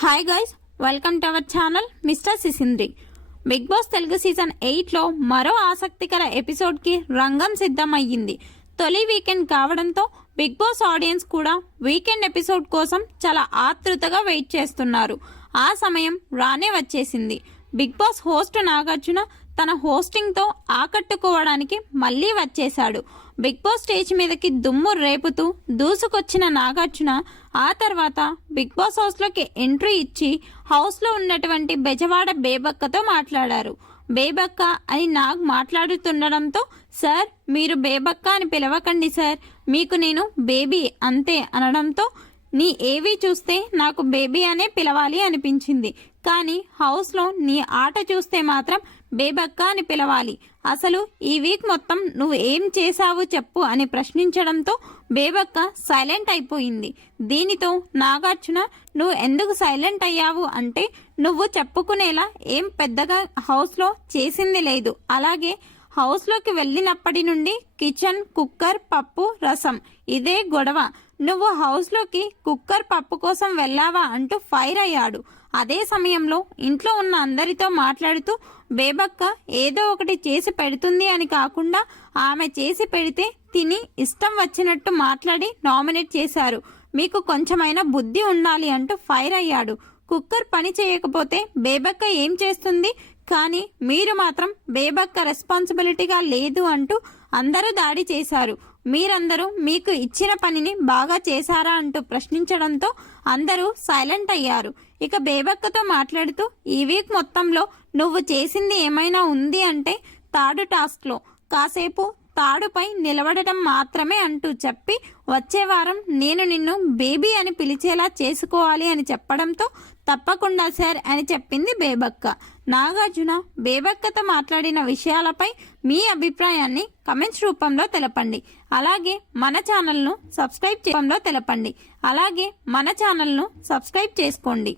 Hi guys, welcome to our channel mister Sisindri. Big boss Telugu season 8లో మరో ఆసక్తికర ఎపిసోడ్కి రంగం సిద్ధమయ్యింది. తొలి వీకెండ్ కావడంతో బిగ్ బాస్ ఆడియన్స్ కూడా వీకెండ్ ఎపిసోడ్ కోసం చాలా ఆతృతగా వెయిట్ చేస్తున్నారు. ఆ సమయం రానే వచ్చేసింది. బిగ్ బాస్ హోస్ట్ నాగార్జున తన హోస్టింగ్తో ఆకట్టుకోవడానికి మళ్ళీ వచ్చేశాడు. బిగ్ బాస్ స్టేజ్ మీదకి దుమ్ము రేపుతూ దూసుకొచ్చిన నాగార్జున ఆ తర్వాత బిగ్ బాస్ హౌస్లోకి ఎంట్రీ ఇచ్చి హౌస్లో ఉన్నటువంటి బెజవాడ బేబక్కతో మాట్లాడారు. బేబక్క అని నాగ్ మాట్లాడుతుండడంతో, సార్ మీరు బేబక్క అని పిలవకండి సార్, మీకు నేను బేబీ అంతే అనడంతో, నీ ఏవి చూస్తే నాకు బేబీ అనే పిలవాలి అనిపించింది, కానీ హౌస్లో నీ ఆట చూస్తే మాత్రం బేబక్క అని పిలవాలి. అసలు ఈ వీక్ మొత్తం నువ్వు ఏం చేశావు చెప్పు అని ప్రశ్నించడంతో బేబక్క సైలెంట్ అయిపోయింది. దీనితో నాగార్జున, నువ్వు ఎందుకు సైలెంట్ అయ్యావు అంటే, నువ్వు చెప్పుకునేలా ఏం పెద్దగా హౌస్లో చేసింది లేదు, అలాగే హౌస్లోకి వెళ్ళినప్పటి నుండి కిచెన్, కుక్కర్, పప్పు, రసం ఇదే గొడవ, నువ్వు హౌస్లోకి కుక్కర్, పప్పు కోసం వెళ్ళావా అంటూ ఫైర్ అయ్యాడు. అదే సమయంలో ఇంట్లో ఉన్న అందరితో మాట్లాడుతూ, బేబక్క ఏదో ఒకటి చేసి పెడుతుంది అని కాకుండా ఆమె చేసి పెడితే తిని ఇష్టం వచ్చినట్టు మాట్లాడి నామినేట్ చేశారు, మీకు కొంచెమైనా బుద్ధి ఉండాలి అంటూ ఫైర్ అయ్యాడు. కుక్కర్ పని చేయకపోతే బేబక్క ఏం చేస్తుంది, కానీ మీరు మాత్రం బేబక్క రెస్పాన్సిబిలిటీగా లేదు అంటూ అందరూ దాడి చేశారు. మీరందరూ మీకు ఇచ్చిన పనిని బాగా చేశారా అంటూ ప్రశ్నించడంతో అందరూ సైలెంట్ అయ్యారు. ఇక బేబక్కతో మాట్లాడుతూ, ఈ వీక్ మొత్తంలో నువ్వు చేసింది ఏమైనా ఉంది అంటే తాడు టాస్క్లో కాసేపు తాడుపై నిలబడటం మాత్రమే అంటూ చెప్పి, వచ్చే వారం నేను నిన్ను బేబీ అని పిలిచేలా చేసుకోవాలి అని చెప్పడంతో, తప్పకుండా సార్ అని చెప్పింది బేబక్క. నాగార్జున బేబక్కతో మాట్లాడిన విషయాలపై మీ అభిప్రాయాన్ని కమెంట్స్ రూపంలో తెలపండి. అలాగే మన ఛానల్ను సబ్స్క్రైబ్ చేసుకోండి.